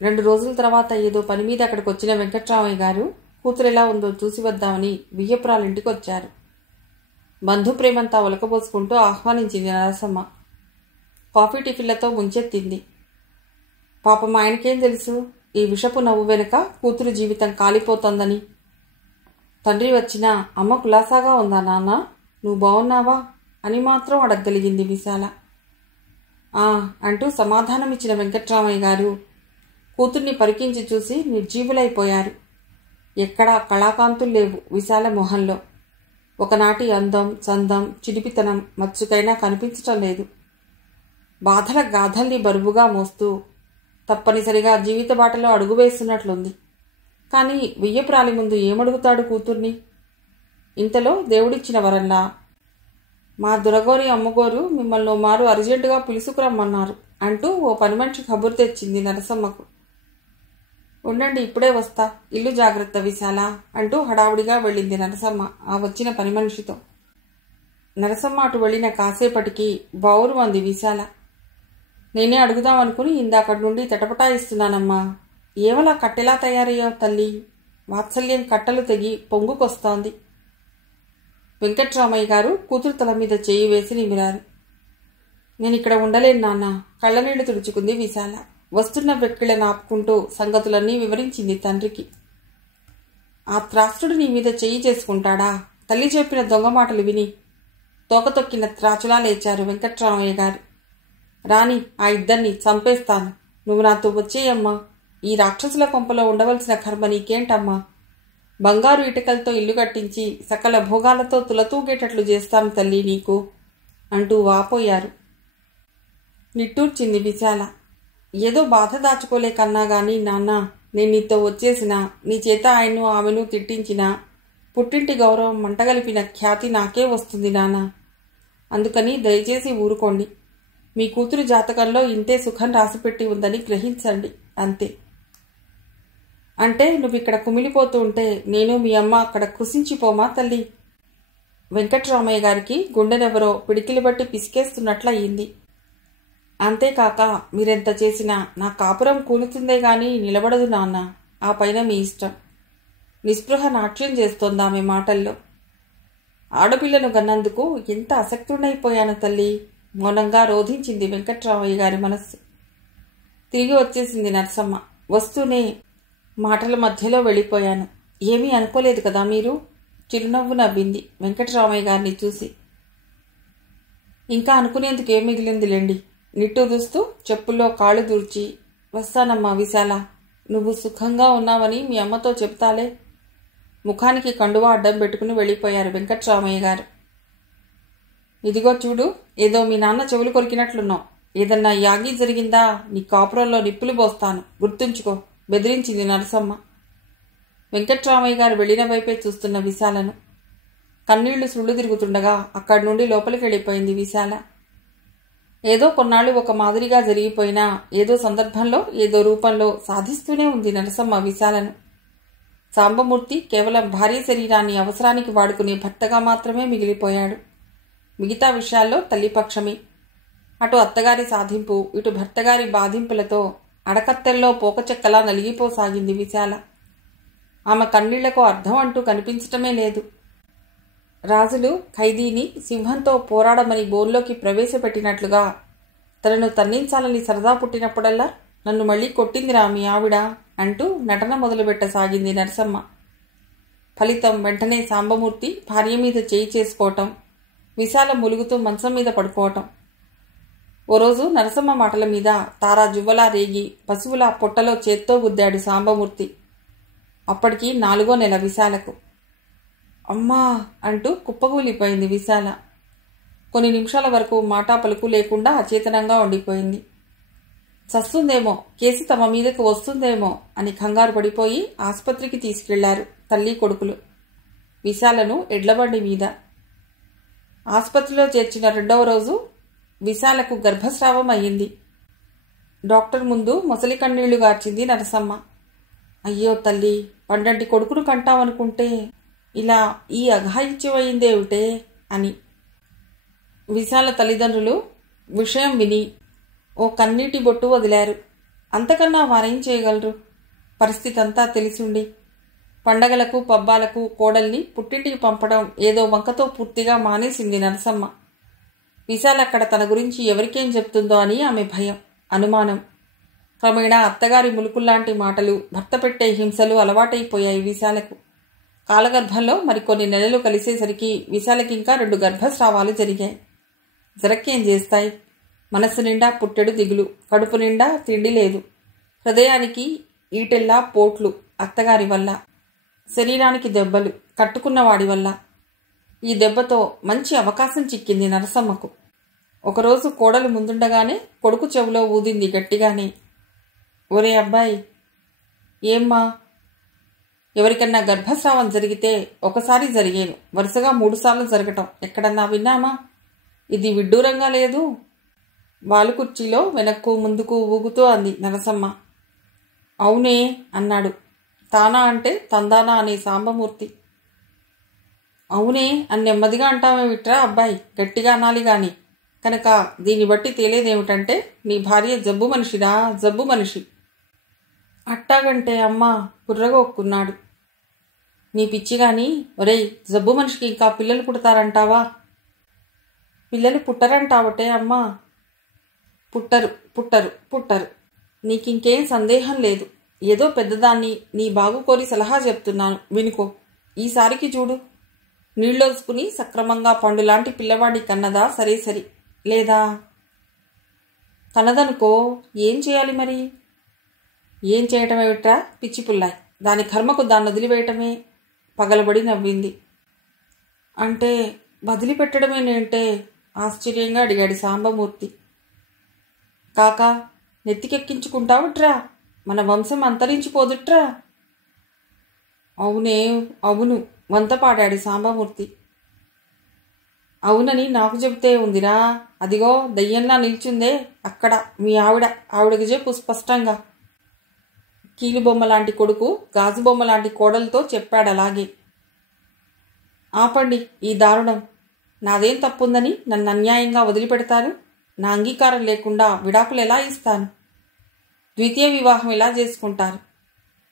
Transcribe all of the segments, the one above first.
2 రోజుల తర్వాత ఏదో పని మీద అక్కడికి వచ్చిన వెంకట్రామయ్య గారు కూతురు ఎలా ఉందో చూసి వద్దామని వియ్యపురాలింటికి వచ్చారు. బంధు ప్రేమంతా ఒలకబోసుకుంటూ ఆహ్వానించింది నరసమ్మ. కాఫీ టిఫిన్లతో ముంచెత్తింది. పాపం ఆయనకేం తెలుసు ఈ విషపు నవ్వు వెనుక కూతురు జీవితం కాలిపోతోందని. తండ్రి వచ్చినా అమ్మ కులాసాగా ఉందా నాన్న, నువ్వు బాగున్నావా అని మాత్రం అడగగలిగింది విశాల. అంటూ సమాధానమిచ్చిన వెంకట్రామయ్య గారు కూతుర్ని పరికించి చూసి నిర్జీవులైపోయారు. ఎక్కడా కళాకాంతులు లేవు విశాల మొహంలో. ఒకనాటి అందం, చందం, చిడిపితనం మచ్చుకైనా కనిపించటం లేదు. బాధల గాథల్ని బరువుగా మోస్తూ తప్పనిసరిగా జీవిత బాటలో అడుగు వేస్తున్నట్లుంది. కానీ వియ్యపురాలి ముందు ఏమడుగుతాడు కూతుర్ని? ఇంతలో దేవుడిచ్చిన వరంలా, మా దురగోరి అమ్మగోరు మిమ్మల్ని మారు అర్జెంటుగా పిలుసుకురమ్మన్నారు అంటూ ఓ పని మనిషి కబురు తెచ్చింది నరసమ్మకు. ఉండండి, ఇప్పుడే వస్తా, ఇల్లు జాగ్రత్త విశాల అంటూ హడావుడిగా వెళ్ళింది నరసమ్మ ఆ వచ్చిన పని మనిషితో. నరసమ్మ అటు వెళ్ళిన కాసేపటికి బావురు అంది విశాల. నేనే అడుగుదామనుకుని ఇందాకటి నుండి తటపటాయిస్తున్నానమ్మా. ఏమలా కట్టెలా తయారయ్యావు తల్లి? వాత్సల్యం కట్టలు తెగి పొంగుకొస్తోంది. వెంకట్రామయ్య గారు కూతురు తల మీద చేయి వేసి నిమిరారు. నేనిక్కడ ఉండలేను నాన్న, కళ్ళనీళ్లు తుడుచుకుంది విశాల. వస్తున్న వెక్కిళ్ళను ఆపుకుంటూ సంగతులన్నీ వివరించింది తండ్రికి. ఆ త్రాసుడు నీ మీద చెయ్యి చేసుకుంటాడా? తల్లి చెప్పిన దొంగ మాటలు విని తోకతొక్కిన త్రాచులా లేచారు వెంకట్రామయ్య గారు. రాని, ఆ ఇద్దరిని చంపేస్తాను. నువ్వు నాతో వచ్చేయమ్మా. ఈ రాక్షసుల కొంపలో ఉండవలసిన కర్మ నీకేంటమ్మా? బంగారు ఇటుకలతో ఇల్లు కట్టించి సకల భోగాలతో తులతూగేటట్లు చేస్తాను తల్లి నీకు అంటూ వాపోయారు. నిట్టూర్చింది విశాల. ఏదో బాధ దాచుకోలేకన్నా గాని నాన్న, నేను నీతో వచ్చేసినా, నీ చేత ఆయన్ను ఆమెను తిట్టించినా పుట్టింటి గౌరవం మంటగలిపిన ఖ్యాతి నాకే వస్తుంది నాన్న. అందుకని దయచేసి ఊరుకోండి. మీ కూతురు జాతకంలో ఇంతే సుఖం రాసిపెట్టి ఉందని గ్రహించండి అంతే. అంటే నువ్విక్కడ కుమిలిపోతూ ఉంటే నేను మీ అమ్మ అక్కడ కృషించిపోమా తల్లి? వెంకట్రామయ్య గారికి గుండెనెవరో పిడికిలి బట్టి పిసికేస్తున్నట్లయింది. అంతేకాక మీరెంత చేసినా నా కాపురం కూలుతుందే గాని నిలబడదు నాన్న. ఆ పైన మీ ఇష్టం. నిస్పృహ నాట్యం చేస్తోంది ఆమె మాటల్లో. ఆడపిల్లను గన్నందుకు ఎంత అసక్తుడైపోయాను తల్లి. మౌనంగా రోధించింది వెంకట్రామయ్య గారి మనస్సు. తిరిగి వచ్చేసింది నరసమ్మ. వస్తూనే మాటల మధ్యలో వెళ్ళిపోయాను. ఏమీ అనుకోలేదు కదా మీరు? చిరునవ్వు నవ్వింది వెంకట్రామయ్య గారిని చూసి. ఇంకా అనుకునేందుకు ఏం మిగిలిందిలేండి. నిట్టు దూస్తూ చెప్పుల్లో కాళ్ళు దూర్చి, వస్తానమ్మా విశాల, నువ్వు సుఖంగా ఉన్నావని మీ అమ్మతో చెప్తాలే. ముఖానికి కండువా అడ్డం పెట్టుకుని వెళ్ళిపోయారు వెంకట్రామయ్య గారు. ఇదిగో చూడు, ఏదో మీ నాన్న చెవులు కొరికినట్లున్నావు. ఏదన్నా యాగి జరిగిందా నీ కాపురంలో నిప్పులు పోస్తాను, గుర్తుంచుకో బెదిరించింది నరసమ్మ. వెంకట్రామయ్య గారు వెళ్లిన వైపే చూస్తున్న విశాలను. కన్నీళ్లు సుళ్ళు తిరుగుతుండగా అక్కడి నుండి లోపలికి వెళ్ళిపోయింది విశాల. ఏదో కొన్నాళ్లు ఒక మాదిరిగా జరిగిపోయినా ఏదో సందర్భంలో ఏదో రూపంలో సాధిస్తూనే ఉంది నరసమ్మ విశాలను. సాంబమూర్తి కేవలం భార్య శరీరాన్ని అవసరానికి వాడుకునే భర్తగా మాత్రమే మిగిలిపోయాడు. మిగతా విషయాల్లో తల్లిపక్షమే. అటు అత్తగారి సాధింపు, ఇటు భర్తగారి బాధింపులతో అడకత్తెల్లో పోకచెక్కలా నలిగిపోసాగింది విశాల. ఆమె కన్నీళ్లకు అర్థం అంటూ కనిపించటమే లేదు. రాజులు ఖైదీని సింహంతో పోరాడమని బోన్లోకి ప్రవేశపెట్టినట్లుగా తనను తన్నించాలని సరదా పుట్టినప్పుడల్లా నన్ను మళ్లీ కొట్టిందిరా మీ ఆవిడ అంటూ నటన మొదలుపెట్టసాగింది నరసమ్మ. ఫలితం వెంటనే సాంబమూర్తి భార్య మీద చేయి చేసుకోవటం, విశాల ములుగుతూ మంచం మీద పడుకోవటం. ఓ రోజు నరసమ్మ మాటల మీద తారా జువ్వలా రేగి పశువులా పొట్టలో చేత్తో గుద్దాడు సాంబమూర్తి. అప్పటికి 4వ నెల విశాలకు. అమ్మా అంటూ కుప్పగూలిపోయింది విశాల. కొన్ని నిమిషాల వరకు మాటా పలుకు లేకుండా అచేతనంగా ఉండిపోయింది. చస్తుందేమో, కేసు తమ మీదకు వస్తుందేమో అని కంగారు పడిపోయి ఆసుపత్రికి తీసుకెళ్లారు తల్లి కొడుకులు విశాలను ఎడ్లబండి మీద. ఆసుపత్రిలో చేర్చిన 2వ రోజు విశాలకు గర్భస్రావం అయ్యింది. డాక్టర్ ముందు మొసలి కన్నీళ్లు గార్చింది నరసమ్మ. అయ్యో తల్లి, పండంటి కొడుకును కంటామనుకుంటే ఇలా ఈ అఘాయిత్యమైందేమిటే అని. విశాల తల్లిదండ్రులు విషయం విని ఓ కన్నీటి బొట్టు వదిలారు. అంతకన్నా వారేం చేయగలరు? పరిస్థితి అంతా తెలిసిండి పండగలకు పబ్బాలకు కోడల్ని పుట్టింటికి పంపడం ఏదో వంకతో పూర్తిగా మానేసింది నరసమ్మ. విశాల్ అక్కడ తన గురించి ఎవరికేం చెప్తుందో అని ఆమె భయం, అనుమానం. క్రమేణా అత్తగారి ములుకుల్లాంటి మాటలు, భర్త పెట్టే హింసలు అలవాటైపోయాయి విశాలకు. కాలగర్భంలో మరికొన్ని నెలలు కలిసేసరికి విశాలకింకా 2 గర్భస్రావాలు జరిగాయి. జరక్కేం చేస్తాయి? మనస్సు నిండా పుట్టెడు దిగులు, కడుపు నిండా తిండి లేదు. హృదయానికి ఈటెల్లా పోట్లు అత్తగారి వల్ల, శరీరానికి దెబ్బలు కట్టుకున్నవాడి వల్ల. ఈ దెబ్బతో మంచి అవకాశం చిక్కింది నరసమ్మకు. ఒకరోజు కోడలు ముందుండగానే కొడుకు చెవిలో ఊదింది గట్టిగానే. ఒరే అబ్బాయి! ఏమ్మా? ఎవరికన్నా గర్భస్రావం జరిగితే ఒకసారి జరిగేను, వరుసగా 3 సార్లు జరగటం ఎక్కడన్నా విన్నామా? ఇది విడ్డూరంగా లేదు. వాలు కుర్చీలో వెనక్కు ముందుకు ఊగుతూ అంది నరసమ్మ. అవునే అన్నాడు. తానా అంటే తందానా అనే సాంబమూర్తి. అవునే అని నెమ్మదిగా అంటావేమిట్రా అబ్బాయి? గట్టిగా అనాలి గాని. కనుక దీన్ని బట్టి తేలేదేమిటంటే నీ భార్య జబ్బు మనిషిరా, జబ్బు మనిషి. అట్టాగంటే అమ్మా కుర్రగొక్కున్నాడు. నీ పిచ్చిగాని, ఒరేయ్, జబ్బు మనిషికి ఇంకా పిల్లలు పుడతారంటావా? పిల్లలు పుట్టరంటావటే అమ్మా. పుట్టరు పుట్టరు పుట్టరు. నీకింకేం సందేహం లేదు. ఏదో పెద్దదాన్ని నీ బాగు కోరి సలహా చెప్తున్నాను, వినుకో. ఈసారికి చూడు, నీళ్ళోసుకుని సక్రమంగా పండులాంటి పిల్లవాడి కన్నదా సరే సరి, లేదా కన్నదనుకో ఏం చేయాలి మరి? ఏం చేయటమేమిట్రా పిచ్చి పుల్లాయి, దాని కర్మకు దాన్ని వదిలివేయటమే. పగలబడి నవ్వింది. అంటే వదిలిపెట్టడమేనేంటే? ఆశ్చర్యంగా అడిగాడు సాంబమూర్తి. కాకా, నెత్తికెక్కించుకుంటావుట్రా, మన వంశం అంతరించిపోదుట్రా. అవునే అవును వంత పాడాడు సాంబమూర్తి. అవునని నాకు చెబితే ఉందిరా, అదిగో దయ్యంలా నిల్చుందే అక్కడ మీ ఆవిడకి చెప్పు స్పష్టంగా. కీలుబొమ్మ లాంటి కొడుకు గాజు బొమ్మ లాంటి కోడలతో చెప్పాడలాగే. ఆపండి ఈ దారుణం. నాదేం తప్పుందని నన్ను అన్యాయంగా వదిలిపెడతారు? నా అంగీకారం లేకుండా విడాకులు ఎలా ఇస్తాను? ద్వితీయ వివాహం ఎలా చేసుకుంటారు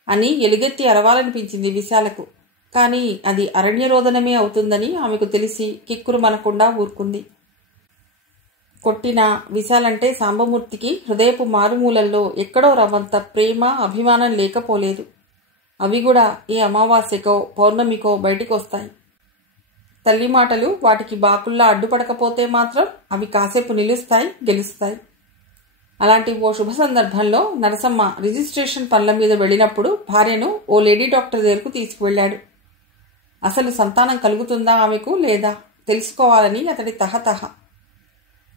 అని ఎలుగెత్తి అరవాలనిపించింది విశాలకు. కానీ అది అరణ్యరోదనమే అవుతుందని ఆమెకు తెలిసి కిక్కురు మనకుండా ఊరుకుంది. కొట్టిన విశాలంటే సాంబమూర్తికి హృదయపు మారుమూలల్లో ఎక్కడో రవ్వంత ప్రేమ, అభిమానం లేకపోలేదు. అవి కూడా ఏ అమావాస్యకో పౌర్ణమికో బయటికొస్తాయి. తల్లి మాటలు వాటికి బాకుల్లా అడ్డుపడకపోతే మాత్రం అవి కాసేపు నిలుస్తాయి, గెలుస్తాయి. అలాంటి ఓ శుభ సందర్భంలో నరసమ్మ రిజిస్ట్రేషన్ పనుల మీద వెళ్ళినప్పుడు భార్యను ఓ లేడీ డాక్టర్ దగ్గరకు తీసుకువెళ్ళాడు. అసలు సంతానం కలుగుతుందా ఆమెకు లేదా తెలుసుకోవాలని అతడి తహతహ.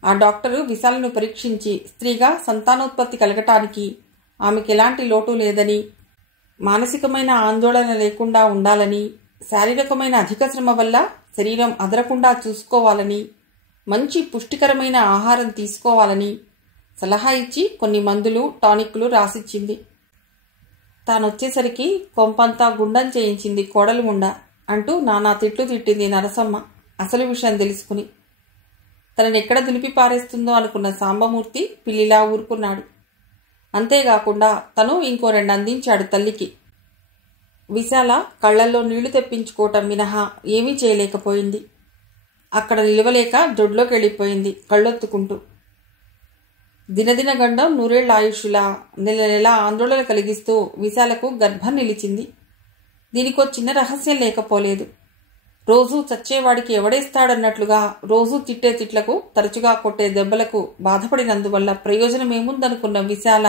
ఆ డాక్టరు విశాలను పరీక్షించి స్త్రీగా సంతానోత్పత్తి కలగటానికి ఆమెకు ఎలాంటి లోటు లేదని, మానసికమైన ఆందోళన లేకుండా ఉండాలని, శారీరకమైన అధిక శ్రమ వల్ల శరీరం అదరకుండా చూసుకోవాలని, మంచి పుష్టికరమైన ఆహారం తీసుకోవాలని సలహా ఇచ్చి కొన్ని మందులు, టానిక్లు రాసిచ్చింది. తానొచ్చేసరికి కొంపంతా గుండం చేయించింది కోడలు ముండ అంటూ నానా తిట్లు తిట్టింది నరసమ్మ అసలు విషయం తెలుసుకుని. తననెక్కడ దులిపి పారేస్తుందో అనుకున్న సాంబమూర్తి పిల్లిలా ఊరుకున్నాడు. అంతేగాకుండా తను ఇంకో 2 అందించాడు తల్లికి. విశాల కళ్లల్లో నీళ్లు తెప్పించుకోవటం మినహా ఏమీ చేయలేకపోయింది. అక్కడ నిలవలేక దొడ్లోకి వెళ్ళిపోయింది కళ్ళొత్తుకుంటూ. దినదిన గండం 100 ఏళ్ల ఆయుష్లా నెల నెల ఆందోళన కలిగిస్తూ విశాలకు గర్భం నిలిచింది. దీనికో చిన్న రహస్యం లేకపోలేదు. రోజూ చచ్చేవాడికి ఎవడేస్తాడన్నట్లుగా రోజూ తిట్టే తిట్లకు, తరచుగా కొట్టే దెబ్బలకు బాధపడినందువల్ల ప్రయోజనమేముందనుకున్న విశాల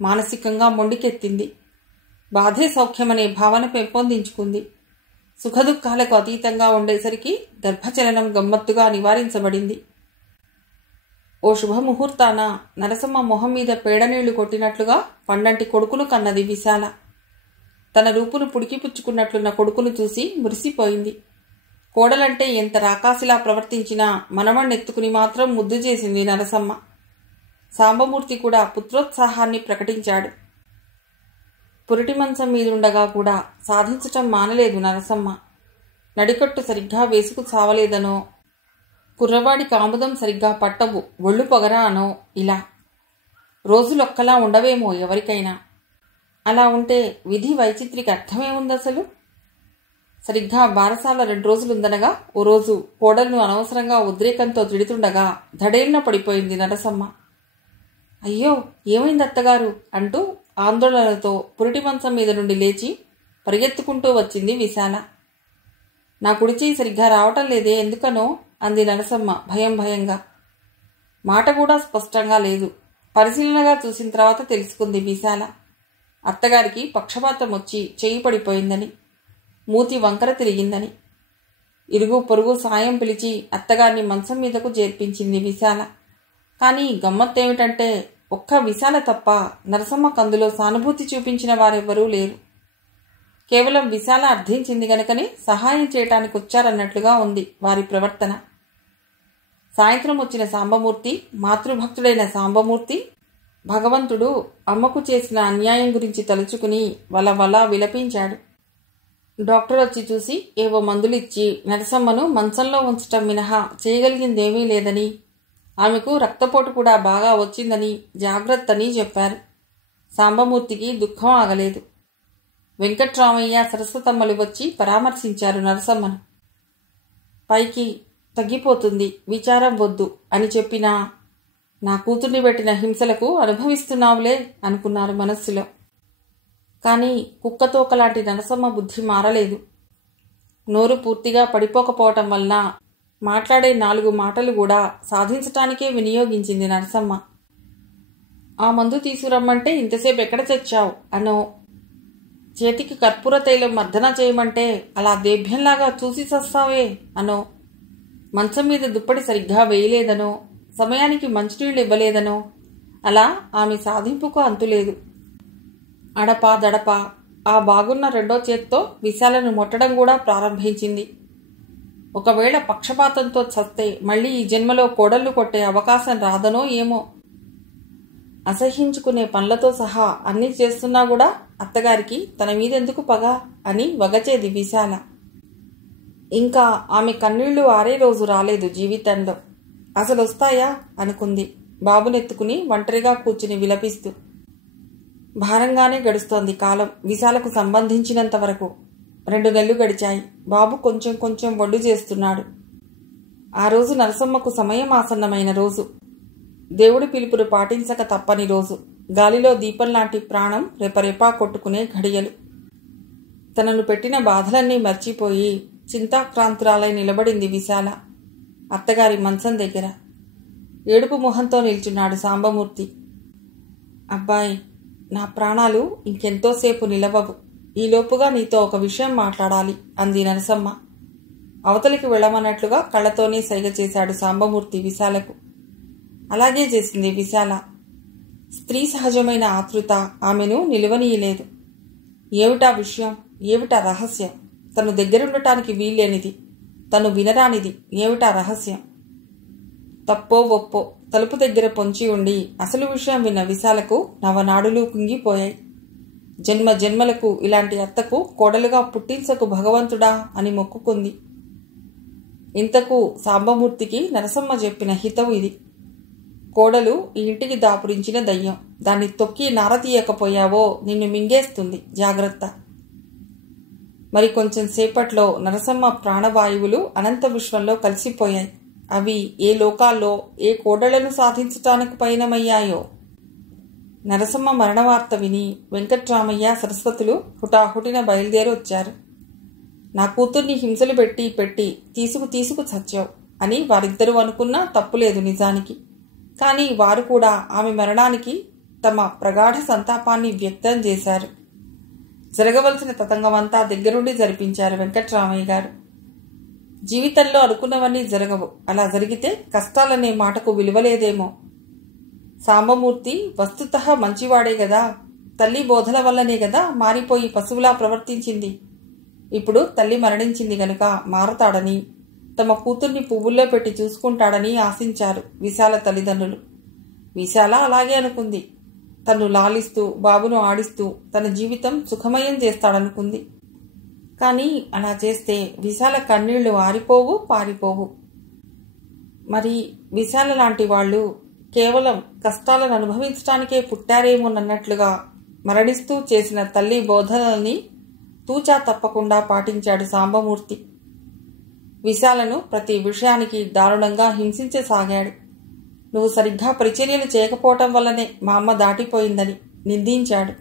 మానసికంగా మొండికెత్తింది. బాధే సౌఖ్యమనే భావన పెంపొందించుకుంది. సుఖదుఖాలకు అతీతంగా ఉండేసరికి గర్భచలనం గమ్మత్తుగా నివారించబడింది. ఓ శుభముహూర్తాన నరసమ్మ మొహం మీద పేడనీళ్లు కొట్టినట్లుగా పండంటి కొడుకును కన్నది విశాల. తన రూపును పుడికిపుచ్చుకున్నట్లున్న కొడుకును చూసి మురిసిపోయింది. కోడలంటే ఎంత రాకాసిలా ప్రవర్తించినా మనవణ్ణెత్తుకుని మాత్రం ముద్దు చేసింది నరసమ్మ. సాంబమూర్తి కూడా పుత్రోత్సాహాన్ని ప్రకటించాడు. పురిటి మంచం మీదుండగా కూడా సాధించటం మానలేదు నరసమ్మ. నడికట్టు సరిగ్గా వేసుకు చావలేదనో, కుర్రవాడి కాముదం సరిగ్గా పట్టవు ఒళ్ళు పొగరా అనో ఇలా రోజులొక్కలా ఉండవేమో ఎవరికైనా. అలా ఉంటే విధి వైచిత్రికి అర్థమే ఉంది అసలు? సరిగ్గా బారసాల 2 రోజులుందనగా ఓ రోజు కోడలను అనవసరంగా ఉద్రేకంతో తిడుతుండగా ధడేలిన పడిపోయింది నరసమ్మ. అయ్యో, ఏమైంది అత్తగారు అంటూ ఆందోళనతో పురిటి మంచం మీద నుండి లేచి పరిగెత్తుకుంటూ వచ్చింది విశాల. నా కుడిచేయి సరిగ్గా రావటం లేదే, ఎందుకనో అంది నరసమ్మ భయంగా. మాట కూడా స్పష్టంగా లేదు. పరిశీలనగా చూసిన తర్వాత తెలుసుకుంది విశాల. అత్తగారికి పక్షపాతం వచ్చి చెయ్యి పడిపోయిందని, మూతి వంకర తిరిగిందని. ఇరుగు పొరుగు సాయం పిలిచి అత్తగారిని మంచం మీదకు చేర్పించింది విశాల. కానీ గమ్మత్తేమిటంటే ఒక్క విశాల తప్ప నరసమ్మ కందులో సానుభూతి చూపించిన వారెవ్వరూ లేరు. కేవలం విశాల అర్థించింది గనుకనే సహాయం చేయటానికి వచ్చారన్నట్లుగా ఉంది వారి ప్రవర్తన. సాయంత్రం వచ్చిన సాంబమూర్తి, మాతృభక్తుడైన సాంబమూర్తి, భగవంతుడు అమ్మకు చేసిన అన్యాయం గురించి తలుచుకుని వలవల విలపించాడు. డాక్టర్ వచ్చి చూసి ఏవో మందులిచ్చి నరసమ్మను మంచంలో ఉంచటం మినహా చేయగలిగిందేమీ లేదని, ఆమెకు రక్తపోటు కూడా బాగా వచ్చిందని జాగ్రత్తని చెప్పారు. సాంబమూర్తికి దుఃఖం ఆగలేదు. వెంకట్రామయ్య, సరస్వతమ్మలు వచ్చి పరామర్శించారు నరసమ్మను. పైకి తగ్గిపోతుంది, విచారం వద్దు అని చెప్పినా నా కూతుర్ని పెట్టిన హింసలకు అనుభవిస్తున్నావులే అనుకున్నారు మనస్సులో. కానీ కుక్కతోకలాంటి నరసమ్మ బుద్ధి మారలేదు. నోరు పూర్తిగా పడిపోకపోవటం వలన మాట్లాడే 4 మాటలు కూడా సాధించటానికే వినియోగించింది నరసమ్మ. ఆ మందు తీసుకురమ్మంటే ఇంతసేపు ఎక్కడ తెచ్చావు అనో, చేతికి కర్పూర తైలం మర్దన చేయమంటే అలా దేభ్యంలాగా చూసి చస్తావే అనో, మంచం మీద దుప్పటి సరిగ్గా వేయలేదనో, సమయానికి మంచినీళ్లు ఇవ్వలేదనో, అలా ఆమె సాధింపుకు అంతులేదు. అడపా దడపా ఆ బాగున్న 2వ చేత్తో విశాలను మొట్టడం కూడా ప్రారంభించింది. ఒకవేళ పక్షపాతంతో చస్తే మళ్లీ ఈ జన్మలో కోడళ్లు కొట్టే అవకాశం రాదనో ఏమో. అసహ్యించుకునే పనులతో సహా అన్నీ చేస్తున్నా కూడా అత్తగారికి తన మీదెందుకు పగ అని వగచేది విశాల. ఇంకా ఆమె కన్నీళ్లు ఆరే రోజు రాలేదు జీవితంలో. అసలొస్తాయా అనుకుంది బాబునెత్తుకుని ఒంటరిగా కూర్చుని విలపిస్తూ. భారంగానే గడుస్తోంది కాలం విశాలకు సంబంధించినంత వరకు. 2 నెలలు గడిచాయి. బాబు కొంచెం కొంచెం ఒడ్డు చేస్తున్నాడు. ఆ రోజు నరసమ్మకు సమయం ఆసన్నమైన రోజు. దేవుడి పిలుపును పాటించక తప్పని రోజు. గాలిలో దీపంలాంటి ప్రాణం రెపరెపా కొట్టుకునే ఘడియలు. తనను పెట్టిన బాధలన్నీ మర్చిపోయి చింతాక్రాంతురాలై నిలబడింది విశాల అత్తగారి మంచం దగ్గర. ఏడుపు మొహంతో నిల్చున్నాడు సాంబమూర్తి. అబ్బాయి, నా ప్రాణాలు ఇంకెంతోసేపు నిలవవు. ఈలోపుగా నీతో ఒక విషయం మాట్లాడాలి అంది నరసమ్మ. అవతలికి వెళ్ళమన్నట్లుగా కళ్ళతోనే సైగ చేశాడు సాంబమూర్తి విశాలకు. అలాగే చేసింది విశాల. స్త్రీ సహజమైన ఆతృత ఆమెను నిలువనీయలేదు. ఏమిటా విషయం, ఏమిటా రహస్యం? తను దగ్గరుండటానికి వీల్లేనిది, తను వినరానిది ఏమిటా రహస్యం? తప్పో ఒప్పో తలుపు దగ్గర పొంచి ఉండి అసలు విషయం విన్న విశాలకు నవనాడులు కుంగిపోయాయి. జన్మ జన్మలకు ఇలాంటి అత్తకు కోడలుగా పుట్టించకు భగవంతుడా అని మొక్కుకుంది. ఇంతకు సాంబమూర్తికి నరసమ్మ చెప్పిన హితవు ఇది. కోడలు ఈ ఇంటికి దాపురించిన దయ్యం. దాన్ని తొక్కి నారతీయకపోయావో నిన్ను మింగేస్తుంది, జాగ్రత్త. మరి కొంచెం సేపట్లో నరసమ్మ ప్రాణవాయువులు అనంత విశ్వంలో కలిసిపోయాయి. అవి ఏ లోకాల్లో ఏ కోడళ్లను సాధించటానికి పయనమయ్యాయో. నరసమ్మ మరణవార్త విని వెంకట్రామయ్య, సరస్వతులు హుటాహుటిన బయలుదేరి వచ్చారు. నా కూతుర్ని హింసలు పెట్టి తీసుకు చచ్చావు అని వారిద్దరూ అనుకున్నా తప్పులేదు నిజానికి. కానీ వారు కూడా ఆమె మరణానికి తమ ప్రగాఢ సంతాపాన్ని వ్యక్తం చేశారు. జరగవలసిన తతంగమంతా దగ్గరుండి జరిపించారు వెంకట్రామయ్య గారు. జీవితంలో అనుకున్నవన్నీ జరగవు. అలా జరిగితే కష్టాలనే మాటకు విలువలేదేమో. సాంబమూర్తి వస్తుతః మంచివాడే గదా. తల్లి బోధల వల్లనే గదా మారిపోయి పశువులా ప్రవర్తించింది. ఇప్పుడు తల్లి మరణించింది గనుక మారతాడని, తమ కూతుర్ని పువ్వుల్లో పెట్టి చూసుకుంటాడని ఆశించారు విశాల తల్లిదండ్రులు. విశాల అలాగే అనుకుంది. తను లాలిస్తూ బాబును ఆడిస్తూ తన జీవితం సుఖమయం చేస్తాడనుకుంది. కానీ అలా చేస్తే విశాల కన్నీళ్లు ఆరిపోవు, పారిపోవు. మరి విశాల లాంటి వాళ్ళు కేవలం కష్టాలను అనుభవించడానికే పుట్టారేమోనన్నట్లుగా మరణిస్తూ చేసిన తల్లి బోధనల్ని తూచా తప్పకుండా పాటించాడు సాంబమూర్తి. విశాలను ప్రతి విషయానికి దారుణంగా హింసించసాగాడు. నువ్వు సరిగ్గా పరిచర్యలు చేయకపోవటం వల్లనే మా అమ్మ దాటిపోయిందని నిందించాడు.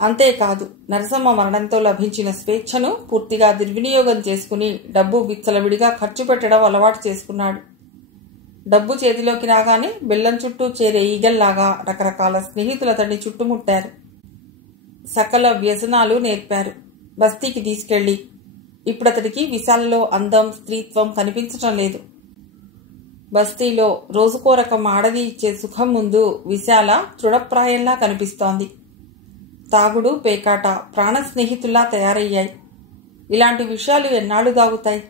అంతేకాదు, నరసమ్మ మరణంతో లభించిన స్వేచ్ఛను పూర్తిగా దుర్వినియోగం చేసుకుని డబ్బు విచ్చలవిడిగా ఖర్చు పెట్టడం అలవాటు చేసుకున్నాడు. డబ్బు చేతిలోకి రాగానే బెల్లం చుట్టూ చేరే ఈగల్లాగా రకరకాల స్నేహితులు అతన్ని చుట్టుముట్టారు. సకల వ్యసనాలు నేర్పారు. బస్తీకి తీసుకెళ్లి ఇప్పుడతడికి విశాలలో అందం, స్త్రీత్వం కనిపించటం లేదు. బస్తీలో రోజుకో రకం ఆడది ఇచ్చే సుఖం ముందు విశాల తృఢప్రాయంలా కనిపిస్తోంది. తాగుడు, పేకాట ప్రాణ స్నేహితుల్లా తయారయ్యాయి. ఇలాంటి విషయాలు ఎన్నాళ్లు దాగుతాయి?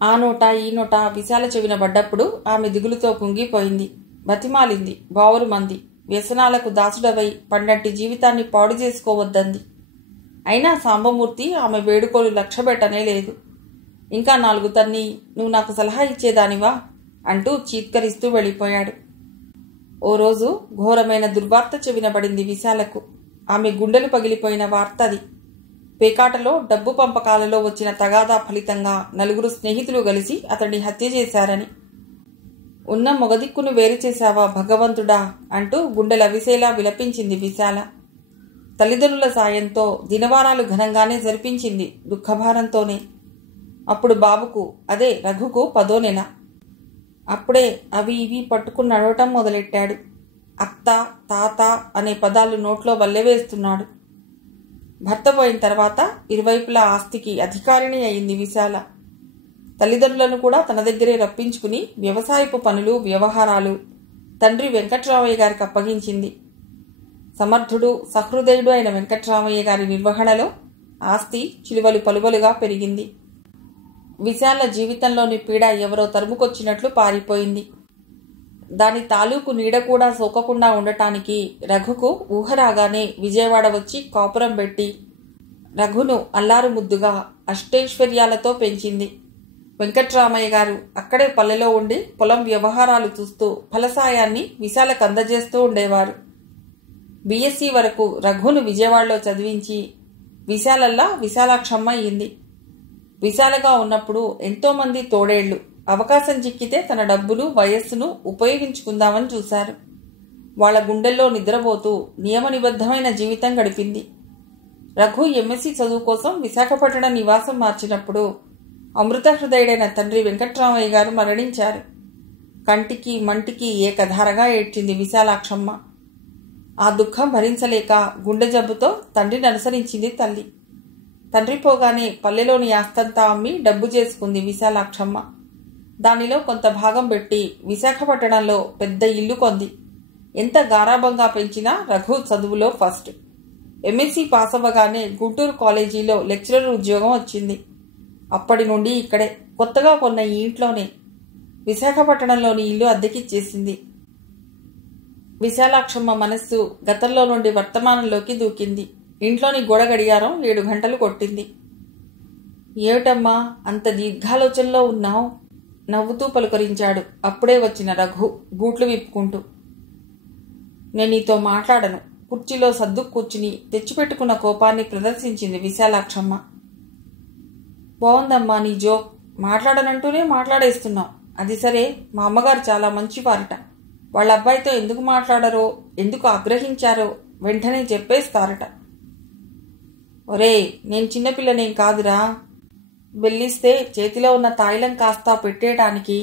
ఆ నోట ఈ నోట విశాల చెవిన పడ్డప్పుడు ఆమె దిగులుతో కుంగిపోయింది. బతిమాలింది, బావురుమంది, వ్యసనాలకు దాసుడవై పండంటి జీవితాన్ని పాడు చేసుకోవద్దంది. అయినా సాంబమూర్తి ఆమె వేడుకోలు లక్ష్యపెట్టనే లేదు. ఇంకా 4 తన్ని నువ్వు నాకు సలహా ఇచ్చేదానివా అంటూ చీత్కరిస్తూ వెళ్ళిపోయాడు. ఓ రోజు ఘోరమైన దుర్వార్త చెవినబడింది విశాలకు. ఆమె గుండెలు పగిలిపోయిన వార్త అది. పేకాటలో డబ్బు పంపకాలలో వచ్చిన తగాదా ఫలితంగా 4 స్నేహితులు కలిసి అతన్ని హత్య చేశారని. ఉన్న మొగదిక్కును వేరు చేశావా భగవంతుడా అంటూ గుండెలవిసేలా విలపించింది విశాల. తల్లిదండ్రుల సాయంతో దినవారాలు ఘనంగానే జరిపించింది, దుఃఖభారంతోనే. అప్పుడు బాబుకు, అదే రఘుకు 10వ నెల. అప్పుడే అవి ఇవి పట్టుకుని నడవటం మొదలెట్టాడు. అత్త, తాత అనే పదాలు నోట్లో వల్లెవేస్తున్నాడు. భర్త పోయిన తర్వాత ఇరువైపులా ఆస్తికి అధికారిణి అయింది విశాల. తల్లిదండ్రులను కూడా తన దగ్గరే రప్పించుకుని వ్యవసాయపు పనులు, వ్యవహారాలు తండ్రి వెంకట్రామయ్య గారికి అప్పగించింది. సమర్థుడు, సహృదయుడు అయిన వెంకట్రామయ్య గారి నిర్వహణలో ఆస్తి చిలువలు పలువలుగా పెరిగింది. విశాల జీవితంలోని పీడ ఎవరో తరుముకొచ్చినట్లు పారిపోయింది. దాని తాలూకు నీడ కూడా సోకకుండా ఉండటానికి రఘుకు ఊహ రాగానే విజయవాడ వచ్చి కాపురం పెట్టి రఘును అల్లారు ముద్దుగా అష్టైశ్వర్యాలతో పెంచింది. వెంకట్రామయ్య గారు అక్కడే పల్లెలో ఉండి పొలం వ్యవహారాలు చూస్తూ ఫలసాయాన్ని విశాలకు అందజేస్తూ ఉండేవారు. బిఎస్సి వరకు రఘును విజయవాడలో చదివించి విశాలల్లా విశాలాక్షమ్మ అయింది. విశాలగా ఉన్నప్పుడు ఎంతోమంది తోడేళ్లు అవకాశం చిక్కితే తన డబ్బులు, వయస్సును ఉపయోగించుకుందామని చూశారు. వాళ్ల గుండెల్లో నిద్రపోతూ నియమనిబద్ధమైన జీవితం గడిపింది. రఘు ఎంఎస్సి చదువు కోసం విశాఖపట్నం నివాసం మార్చినప్పుడు అమృత హృదయుడైన తండ్రి వెంకట్రామయ్య గారు మరణించారు. కంటికి మంటికి ఏకధారగా ఏడ్చింది విశాలాక్షమ్మ. ఆ దుఃఖం భరించలేక గుండె జబ్బుతో తండ్రిని అనుసరించింది తల్లి. తండ్రి పోగానే పల్లెలోని ఆస్తంతా అమ్మి డబ్బు చేసుకుంది విశాలాక్షమ్మ. దానిలో కొంత భాగం పెట్టి విశాఖపట్నంలో పెద్ద ఇల్లు కొంది. ఎంత గారాబంగా పెంచినా రఘు చదువులో ఫస్ట్. ఎంఎస్సి పాస్ అవ్వగానే గుంటూరు కాలేజీలో లెక్చరర్ ఉద్యోగం వచ్చింది. అప్పటి నుండి ఇక్కడే కొత్తగా కొన్న ఈ ఇంట్లోనే విశాఖపట్నంలోని ఇల్లు అద్దెకిచ్చేసింది. విశాలాక్షమ్మ మనస్సు గతంలో నుండి వర్తమానంలోకి దూకింది. ఇంట్లోని గోడ గడియారం 7 గంటలు కొట్టింది. ఏమిటమ్మా అంత దీర్ఘాలోచనలో ఉన్నావు? నవ్వుతూ పలుకరించాడు అప్పుడే వచ్చిన రఘు బూట్లు విప్పుకుంటూ. నేను నీతో మాట్లాడను. కుర్చీలో సర్దు కూర్చుని తెచ్చిపెట్టుకున్న కోపాన్ని ప్రదర్శించింది విశాలాక్షమ్మ. బాగుందమ్మా నీ జోక్. మాట్లాడనంటూనే మాట్లాడేస్తున్నావు. అది సరే, మా అమ్మగారు చాలా మంచివారట. వాళ్ళ అబ్బాయితో ఎందుకు మాట్లాడరో, ఎందుకు ఆగ్రహించారో వెంటనే చెప్పేస్తారట. ఒరే, నేను చిన్నపిల్లనేం కాదురా. బెల్లిస్తే చేతిలో ఉన్న తాయిలం కాస్తా పెట్టేయటానికి.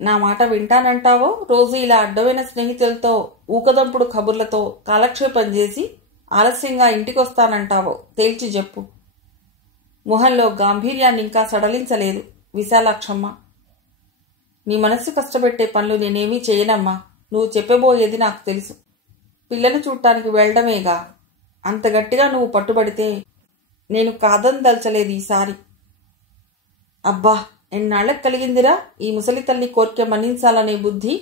నా మాట వింటానంటావో రోజు ఇలా అడ్డమైన స్నేహితులతో ఊకదంపుడు కబుర్లతో కాలక్షేపం చేసి ఆలస్యంగా ఇంటికొస్తానంటావో తేల్చి చెప్పు. మొహంలో గాంభీర్యాన్ని ఇంకా సడలించలేదు విశాలాక్షమ్మ. నీ మనస్సు కష్టపెట్టే పనులు నేనేమీ చేయనమ్మా. నువ్వు చెప్పబోయేది నాకు తెలుసు. పిల్లను చూడటానికి వెళ్లడమేగా. అంత గట్టిగా నువ్వు పట్టుబడితే నేను కాదనదలచలేదు ఈసారి. అబ్బా, ఎన్నాళ్లకు కలిగిందిరా ఈ ముసలి తల్లి కోరిక మన్నించాలనే బుద్ధి.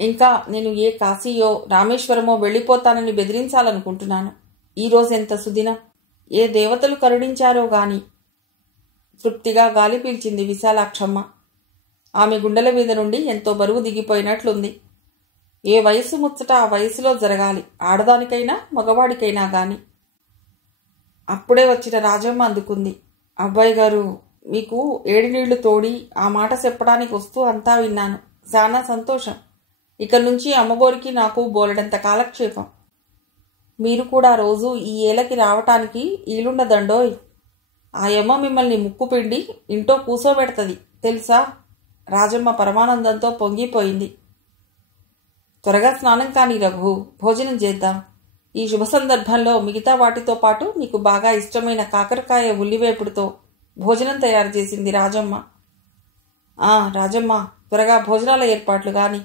ఇంకా నేను ఏ కాశీయో రామేశ్వరమో వెళ్ళిపోతానని బెదిరించాలనుకుంటున్నాను. ఈరోజెంత సుదినం. ఏ దేవతలు కరుణించారో గాని. తృప్తిగా గాలి పీల్చింది విశాలాక్షమ్మ. ఆమె గుండెల మీద నుండి ఎంతో బరువు దిగిపోయినట్లుంది. ఏ వయసు ముచ్చట ఆ వయసులో జరగాలి, ఆడదానికైనా మగవాడికైనా గాని. అప్పుడే వచ్చిన రాజమ్మ అందుకుంది. అబ్బాయి గారు, మీకు ఏడి నీళ్లు తోడి ఆ మాట చెప్పడానికి వస్తూ అంతా విన్నాను. చాలా సంతోషం. ఇక నుంచి అమ్మగోరికి నాకు బోలెడంత కాలక్షేపం. మీరు కూడా రోజు ఈ ఏలకి రావటానికి ఈలుండదండోయ్. ఆ యమ్మ మిమ్మల్ని ముక్కు పిండి ఇంట్లో కూసోబెడతది తెలుసా? రాజమ్మ పరమానందంతో పొంగిపోయింది. త్వరగా స్నానం కాని రఘు, భోజనం చేద్దాం. ఈ శుభ సందర్భంలో మిగతా వాటితో పాటు నీకు బాగా ఇష్టమైన కాకరకాయ ఉల్లివేపుడుతో భోజనం తయారు చేసింది రాజమ్మ. రాజమ్మ, త్వరగా భోజనాల ఏర్పాట్లు గాని.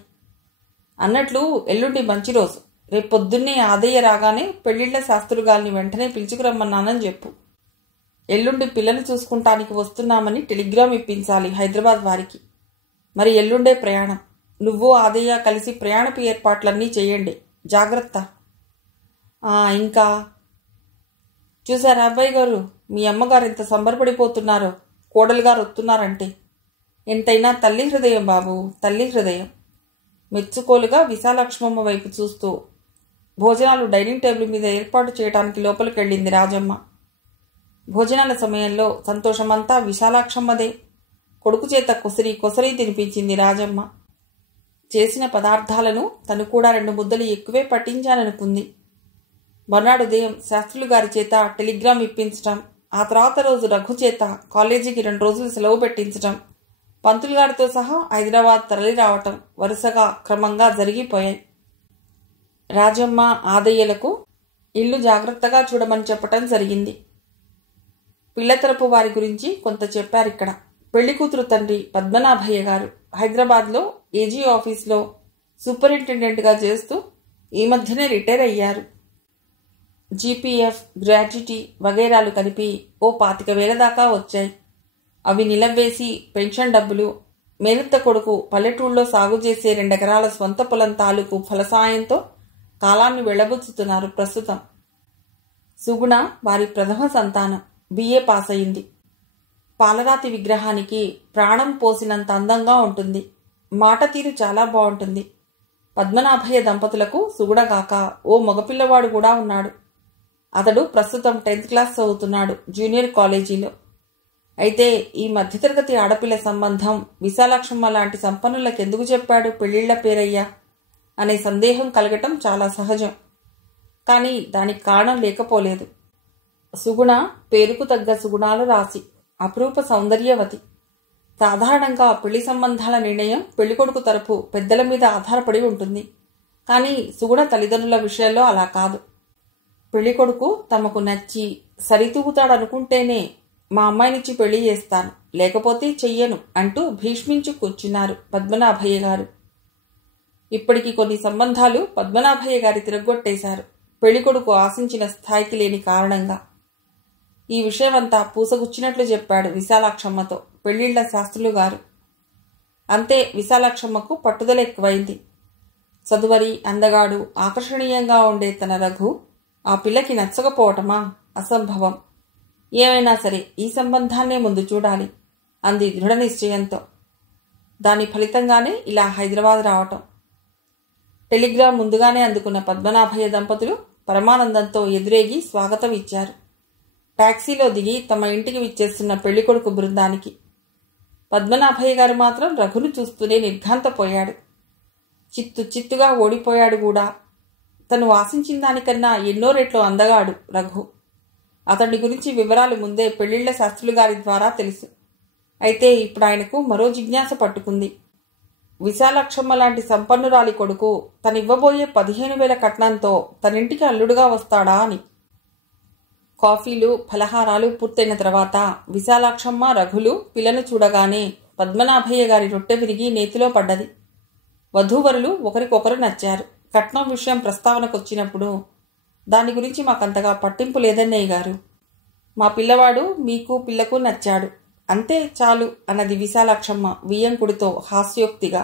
అన్నట్లు ఎల్లుండి మంచి రోజు. రేపొద్దున్నే ఆదయ్య రాగానే పెళ్లిళ్ల శాస్త్రుగాల్ని వెంటనే పిలుచుకురమ్మన్నానని చెప్పు. ఎల్లుండి పిల్లని చూసుకుంటానికి వస్తున్నామని టెలిగ్రామ్ ఇప్పించాలి హైదరాబాద్ వారికి. మరి ఎల్లుండే ప్రయాణం. నువ్వు ఆదయ్య కలిసి ప్రయాణపు ఏర్పాట్లన్నీ చెయ్యండి. జాగ్రత్త. ఇంకా చూశారా అబ్బాయి గారు, మీ అమ్మగారు ఎంత సంబరపడిపోతున్నారో కోడలుగారు వస్తున్నారంటే. ఎంతైనా తల్లి హృదయం బాబు, తల్లి హృదయం. మెచ్చుకోలుగా విశాలక్ష్మమ్మ వైపు చూస్తూ భోజనాలు డైనింగ్ టేబుల్ మీద ఏర్పాటు చేయడానికి లోపలికెళ్ళింది రాజమ్మ. భోజనాల సమయంలో సంతోషమంతా విశాలాక్షమ్మదే. కొడుకు చేత కొసరి తినిపించింది రాజమ్మ. చేసిన పదార్థాలను తను కూడా 2 ముద్దలు ఎక్కువే పట్టించాననుకుంది. మర్నాడు ఉదయం శాస్త్రులు గారి చేత టెలిగ్రామ్ ఇప్పించటం, ఆ తర్వాత రోజు రఘు చేత కాలేజీకి 2 రోజులు సెలవు పెట్టించటం, పంతులు గారితో సహా హైదరాబాద్ తరలి రావటం వరుసగా క్రమంగా జరిగిపోయాయి. రాజమ్మ ఆదయ్యలకు ఇల్లు జాగ్రత్తగా చూడమని చెప్పటం జరిగింది. పిల్లతరపు వారి గురించి కొంత చెప్పారిక్కడ. పెళ్లికూతురు తండ్రి పద్మనాభయ్య గారు హైదరాబాద్లో ఏజీ ఆఫీస్లో సూపరింటెండెంట్గా చేస్తూ ఈ మధ్యనే రిటైర్ అయ్యారు. జీపీఎఫ్, గ్రాట్యుటీ వగైరాలు కలిపి ఓ 25,000 దాకా వచ్చాయి. అవి నిలవేసి పెన్షన్ డబ్బులు, మేనత్త కొడుకు పల్లెటూళ్ళలో సాగు చేసే 2 ఎకరాల స్వంత పొలం తాలూకు ఫలసాయంతో కాలాన్ని వెళ్లబుచ్చుతున్నారు ప్రస్తుతం. సుగుణ వారి ప్రథమ సంతానం. బిఏ పాస్ అయింది. పాలరాతి విగ్రహానికి ప్రాణం పోసినంత అందంగా ఉంటుంది. మాట తీరు చాలా బాగుంటుంది. పద్మనాభయ్య దంపతులకు సుగుణగాక ఓ మగపిల్లవాడు కూడా ఉన్నాడు. అతడు ప్రస్తుతం 10th క్లాస్ చదువుతున్నాడు జూనియర్ కాలేజీలో. అయితే ఈ మధ్యతరగతి ఆడపిల్ల సంబంధం విశాలాక్షమ్మ లాంటి సంపన్నులకెందుకు చెప్పాడు పెళ్లిళ్ల పేరయ్యా అనే సందేహం కలగటం చాలా సహజం. కానీ దానికి కారణం లేకపోలేదు. సుగుణ పేరుకు తగ్గ సుగుణాలు రాసి, అపురూప సౌందర్యవతి. సాధారణంగా పెళ్లి సంబంధాల నిర్ణయం పెళ్లికొడుకు తరపు పెద్దల మీద ఆధారపడి ఉంటుంది. కానీ సుగుణ తల్లిదండ్రుల విషయంలో అలా కాదు. పెళ్లికొడుకు తమకు నచ్చి సరితూగుతాడనుకుంటేనే మా అమ్మాయినిచ్చి పెళ్లి చేస్తాను, లేకపోతే చెయ్యను అంటూ భీష్మించు కూర్చున్నారు పద్మనాభయ్య గారు. ఇప్పటికి కొన్ని సంబంధాలు పద్మనాభయ్య గారి తిరగొట్టేశారు, పెళ్లికొడుకు ఆశించిన స్థాయికి లేని కారణంగా. ఈ విషయమంతా పూసగుచ్చినట్లు చెప్పాడు విశాలాక్షమ్మతో పెళ్లిళ్ల శాస్త్రులు గారు. అంతే, విశాలాక్షమ్మకు పట్టుదల ఎక్కువైంది. చదువరి, అందగాడు, ఆకర్షణీయంగా ఉండే తన రఘు ఆ పిల్లకి నచ్చకపోవటమా? అసంభవం. ఏమైనా సరే ఈ సంబంధాన్నే ముందు చూడాలి అంది దృఢ నిశ్చయంతో. దాని ఫలితంగానే ఇలా హైదరాబాద్ రావటం. టెలిగ్రామ్ ముందుగానే అందుకున్న పద్మనాభయ్య దంపతులు పరమానందంతో ఎదురేగి స్వాగతం ఇచ్చారు. టాక్సీలో దిగి తమ ఇంటికి విచ్చేస్తున్న పెళ్లికొడుకు బృందానికి. పద్మనాభయ్య గారు మాత్రం రఘును చూస్తూనే నిర్ఘాంతపోయాడు. చిత్తుగా ఓడిపోయాడు కూడా. తను ఆశించిన దానికన్నా ఎన్నో రెట్లు అందగాడు రఘు. అతడి గురించి వివరాలు ముందే పెళ్లిళ్ల శాస్త్రులు గారి ద్వారా తెలుసు. అయితే ఇప్పుడు ఆయనకు మరో జిజ్ఞాస పట్టుకుంది. విశాలాక్షమ్మ లాంటి సంపన్నురాలి కొడుకు తనివ్వబోయే 15,000 కట్నంతో తనింటికి అల్లుడుగా వస్తాడా అని. కాఫీలు, ఫలహారాలు పూర్తయిన తర్వాత విశాలాక్షమ్మ, రఘులు పిల్లను చూడగానే పద్మనాభయ్య గారి రొట్టె విరిగి నేతిలో పడ్డది. వధూవరులు ఒకరికొకరు నచ్చారు. కట్నం విషయం ప్రస్తావనకొచ్చినప్పుడు దాని గురించి మాకంతగా పట్టింపు లేదన్నయ్య గారు. మా పిల్లవాడు మీకు పిల్లకు నచ్చాడు, అంతే చాలు అన్నది విశాలాక్షమ్మ వియ్యంకుడితో హాస్యోక్తిగా.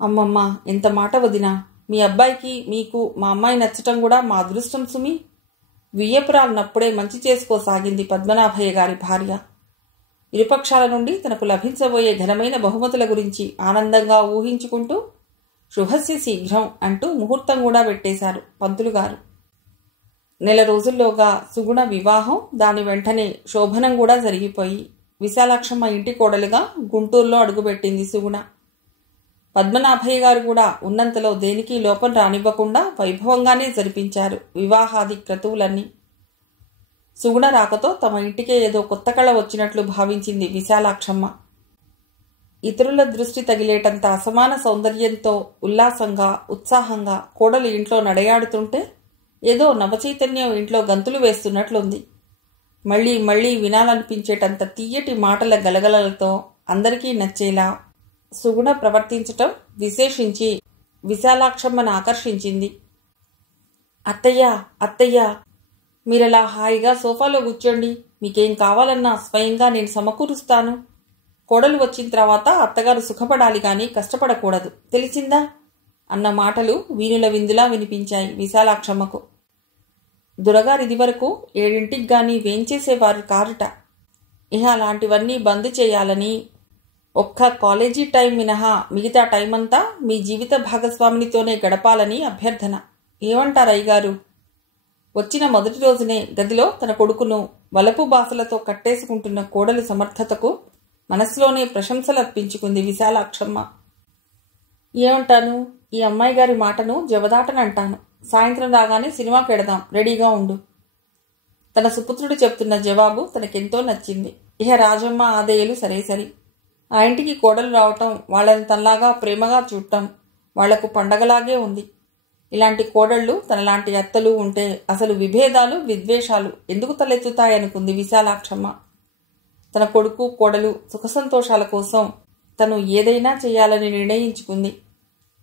అమ్మమ్మ, ఎంత మాట వదినా. మీ అబ్బాయికి మీకు మా అమ్మాయి నచ్చటం కూడా మా అదృష్టం సుమి. వియ్యపురాలనప్పుడే మంచి చేసుకోసాగింది పద్మనాభయ్య గారి భార్య. ఇరుపక్షాల నుండి తనకు లభించబోయే ఘనమైన బహుమతుల గురించి ఆనందంగా ఊహించుకుంటూ శుభస్య శీఘ్రం అంటూ ముహూర్తం కూడా పెట్టేశారు పంతులు గారు. నెల రోజుల్లోగా సుగుణ వివాహం, దాని వెంటనే శోభనం కూడా జరిగిపోయి విశాలాక్షమ్మ ఇంటి కోడలుగా గుంటూరులో అడుగుపెట్టింది సుగుణ. పద్మనాభయ్య గారు కూడా ఉన్నంతలో దేనికి లోపం రానివ్వకుండా వైభవంగానే జరిపించారు వివాహాది క్రతువులన్నీ. సుగుణ రాకతో తమ ఇంటికే ఏదో కొత్త కళ వచ్చినట్లు భావించింది విశాలాక్షమ్మ. ఇతరుల దృష్టి తగిలేటంత అసమాన సౌందర్యంతో ఉల్లాసంగా ఉత్సాహంగా కోడలు ఇంట్లో నడయాడుతుంటే ఏదో నవచైతన్యం ఇంట్లో గంతులు వేస్తున్నట్లుంది. మళ్లీ మళ్లీ వినాలనిపించేటంత తీయటి మాటల గలగలలతో అందరికీ నచ్చేలా సుగుణ ప్రవర్తించటం విశేషించి విశాలాక్షమ్మను ఆకర్షించింది. అత్తయ్య అత్తయ్య, మీరలా హాయిగా సోఫాలో కూర్చోండి, మీకేం కావాలన్నా స్వయంగా నేను సమకూరుస్తాను. కోడలు వచ్చిన తర్వాత అత్తగారు సుఖపడాలి గాని కష్టపడకూడదు, తెలిసిందా అన్న మాటలు వీణుల విందులా వినిపించాయి విశాలాక్షమ్మకు. దొరగారిది వరకు 7ంటికి గాని వేంచేసేవారు కారుట. ఇహ అలాంటివన్నీ బంద్ చేయాలని, ఒక్క కాలేజీ టైం మినహా మిగతా టైమంతా మీ జీవిత భాగస్వామినితోనే గడపాలని అభ్యర్థన. ఏమంటారయ్యగారు? వచ్చిన మొదటి రోజునే గదిలో తన కొడుకును వలపు బాసలతో కట్టేసుకుంటున్న కోడలి సమర్థతకు మనసులోనే ప్రశంసలర్పించుకుంది విశాలాక్షమ్మ. ఏమంటాను, ఈ అమ్మాయి గారి మాటను జవదాటనంటాను. సాయంత్రం రాగానే సినిమాకి వెడదాం, రెడీగా ఉండు. తన సుపుత్రుడు చెప్తున్న జవాబు తనకెంతో నచ్చింది. ఇహ రాజమ్మ ఆదేయులు సరేసరి. ఆ ఇంటికి కోడలు రావటం, వాళ్ళని తనలాగా ప్రేమగా చూడటం వాళ్లకు పండగలాగే ఉంది. ఇలాంటి కోడళ్లు తనలాంటి అత్తలు ఉంటే అసలు విభేదాలు విద్వేషాలు ఎందుకు తలెత్తుతాయనుకుంది విశాలాక్షమ్మ. తన కొడుకు కోడలు సుఖసంతోషాల కోసం తను ఏదైనా చేయాలని నిర్ణయించుకుంది.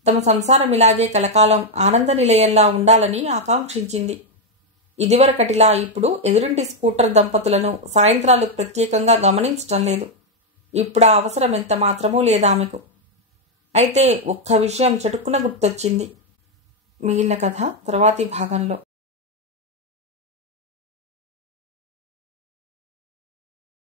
తమ సంసారం ఇలాగే కలకాలం ఆనంద నిలయంలా ఉండాలని ఆకాంక్షించింది. ఇదివరకటిలా ఇప్పుడు ఎదురింటి స్కూటర్ దంపతులను సాయంత్రాలు ప్రత్యేకంగా గమనించటం లేదు. ఇప్పుడు ఆ అవసరం ఎంత మాత్రమూ లేదామెకు. అయితే ఒక్క విషయం చటుక్కున గుర్తొచ్చింది. మిగిలిన కథ తర్వాతి భాగంలో.